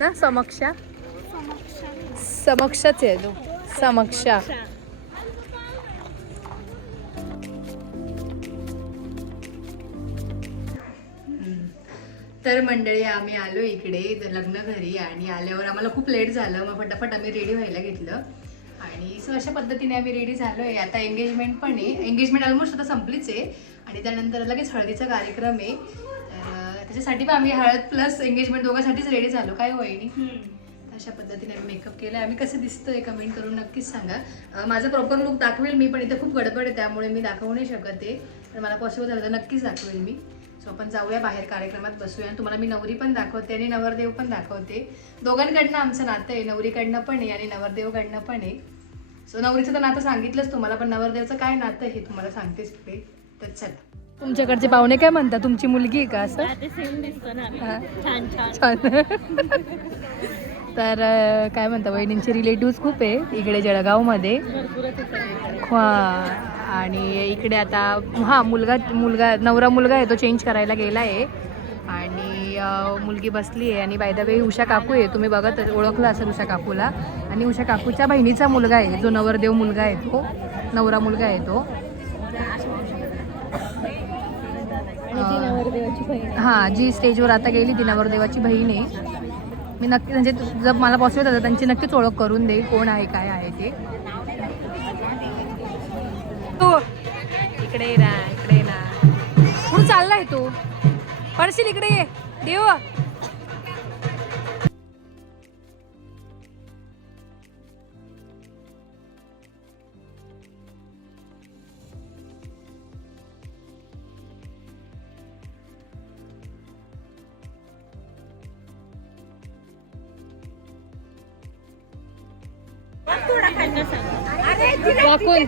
ना समक्षा समक्षच आहे तो समक्षा. तर मंडळी आम्ही आलो इकडे लग्न घरी आणि आल्यावर आम्हाला खूप लेट झालं. मग फटाफट आम्ही रेडी व्हायला घेतलं आणि सो अशा पद्धतीने आम्ही रेडी झालोय. आता एंगेजमेंट पण आहे. एंगेजमेंट ऑलमोस्ट आता संपलीच आहे आणि त्यानंतर लगेच हळदीचा कार्यक्रम आहे. त्याच्यासाठी पण आम्ही हळद प्लस एंगेजमेंट दोघांसाठीच रेडी झालो. काय होईनी अशा पद्धतीने आम्ही मेकअप केला. आम्ही कसं दिसतोय कमेंट करून नक्कीच सांगा. माझा प्रॉपर लुक दाखवेल मी, पण इथे खूप गडबड आहे त्यामुळे मी दाखवू नाही शकत आहे. तर मला पॉसिबल झालं तर नक्कीच दाखवेल मी. सो आपण जाऊया बाहेर कार्यक्रमात बसूया आणि तुम्हाला मी नवरी पण दाखवते आणि नवरदेव पण दाखवते. दोघांकडनं आमचं नातं आहे. नवरीकडनं पण आहे आणि नवरदेवकडनं पण आहे. सो नवरीचं तर नातं सांगितलंच तुम्हाला, पण नवरदेवचं काय नातं हे तुम्हाला सांगतेच पुढे. तर चला. तुमच्याकडचे पाहुणे काय म्हणतात? तुमची मुलगी आहे का असं? छान. तर काय म्हणता वहिनींचे रिलेटिव्स खूप आहे इकडे जळगावमध्ये. आणि इकडे आता मुलगा नवरा मुलगा आहे तो चेंज करायला गेला आहे आणि मुलगी बसली आहे. आणि बाय द वे उषा काकू आहे, तुम्ही बघत ओळखलं असेल उषा काकूला. आणि उषा काकूच्या बहिणीचा मुलगा आहे जो नवरदेव मुलगा आहे, तो नवरा मुलगा आहे तो. हां, जी स्टेजवर आता गेली ती नवरदेवाची बहीण आहे. मी नक्की म्हणजे जर मला पॉसिबल झालं त्यांची नक्कीच ओळख करून देईल कोण आहे काय आहे ते. तू इकडे ना इकडे ना कुठं चाललाय तू? पडशील इकडे ये देव. वाकून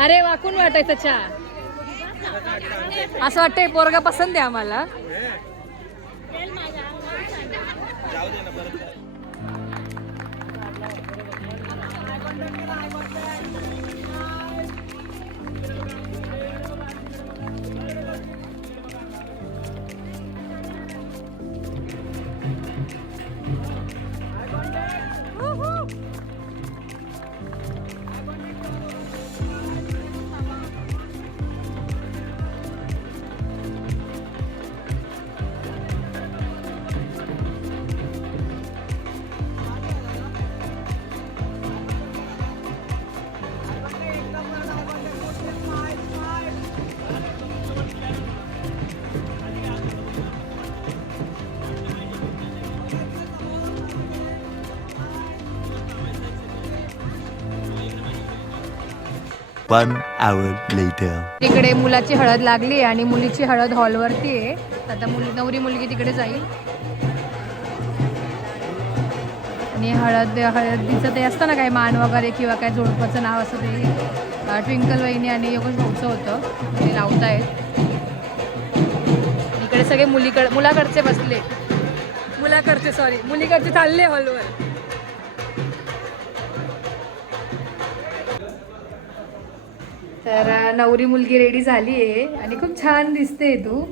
अरे वाकून वाटायचं चहा. असं वाटतंय पोरगा पसंत आहे आम्हाला. One hour later. तिकडे मुलाची हळद लागली आणि मुलीची हळद हॉलवरती आहे. आता नवरी मुलगी तिकडे जाईल आणि हळदीचं ते असतं ना काय मान वगैरे किंवा काय जोडपाचं नाव असं ते ट्विंकल वहिनी आणि योगेश भाऊचं होतं ते लावतायत. इकडे सगळे मुलाकडचे बसले, मुलीकडचे चालले हॉलवर. तर नवरी मुलगी रेडी झाली आहे आणि खूप छान दिसते. तू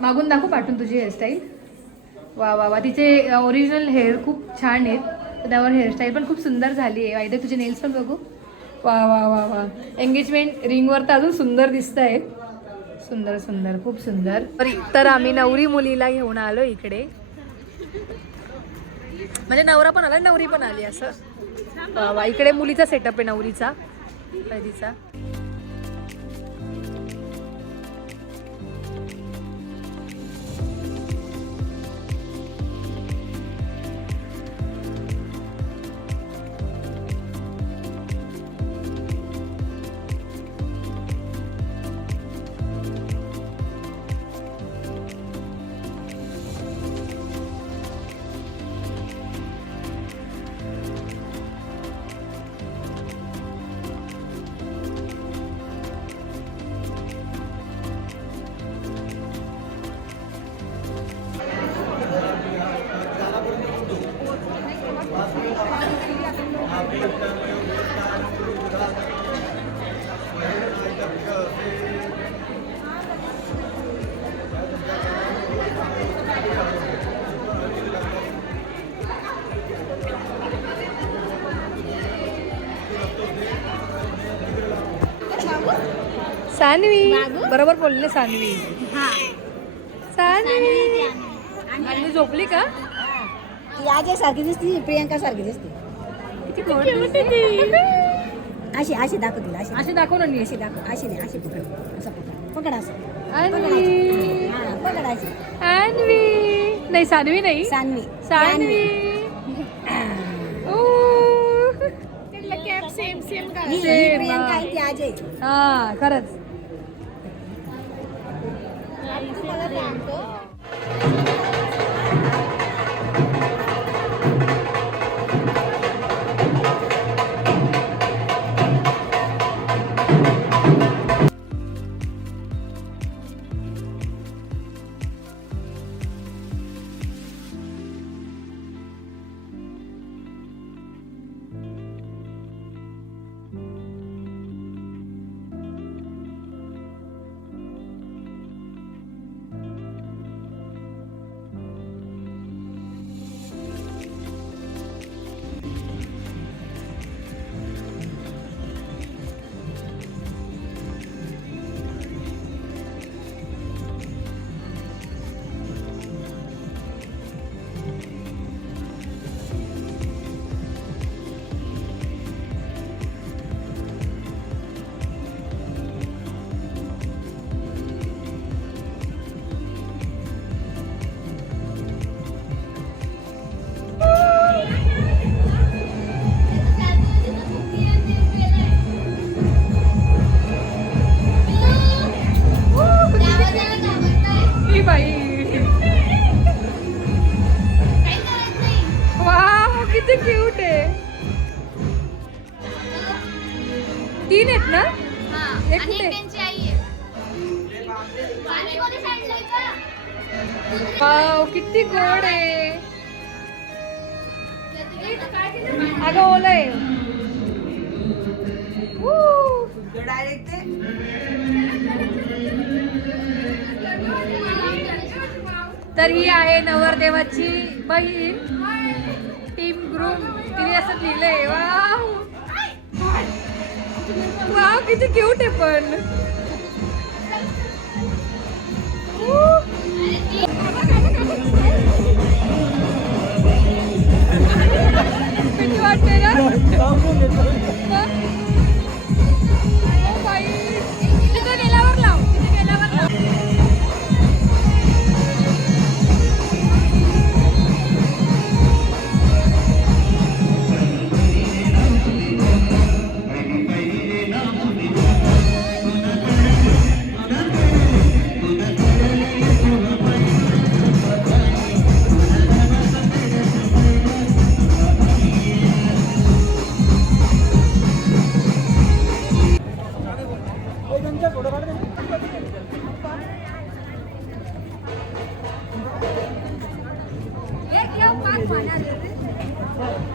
मागून दाखव पाठवून तुझी हेअरस्टाईल. वा वा वा, तिचे ओरिजिनल हेअर खूप छान आहेत, त्यावर हेअरस्टाईल पण खूप सुंदर झाली आहे. वाईदे तुझे नेल्स पण बघू. वा वा वा वा, एंगेजमेंट रिंगवर तर अजून सुंदर दिसत आहेत. सुंदर सुंदर खूप सुंदर. तर आम्ही नवरी मुलीला घेऊन आलो इकडे, म्हणजे नवरा पण आला नवरी पण आली असं. वा वा, इकडे मुलीचा सेटअप आहे नवरीचा हळदीचा. सानवी बरोबर बोलले सानवी. हा सानवी आणि झोपली का? ती अजय सारखी दिसती, प्रियंका सारखी दिसते. किती गोड दिसते. अशी अशी दाखव तिला, अशी अशी दाखव ना नीट. अशी दाखव, अशी नाही, अशी पकड, असं पकड, पकड असं. अन्वी हा पकड अशी. अन्वी नाही सानवी नाही सानवी सानवी. ओ. ही Same, प्रियंका हा. आहे ती अजय. हा खरंच. ही बाई. वाव किती क्यूट आहे. 3 आहेत ना? एक कुठे? वाव किती गोड आहे. अगं ओलय. तर ही आहे नवरदेवाची बहीण. टीम ग्रुप तिने असं लिहिलंय. वाव वाव किती क्यूट आहे पण. किती वाटते ना? O by. तिथे गेल्यावर लाव, तिथे गेल्यावर लाव.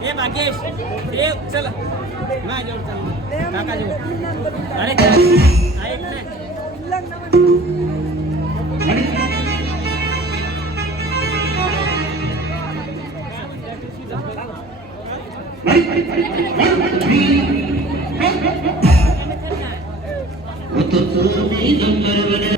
ए भाग्येश ए चल माझ्यावर चल काका जेव अरे ऐक ना तो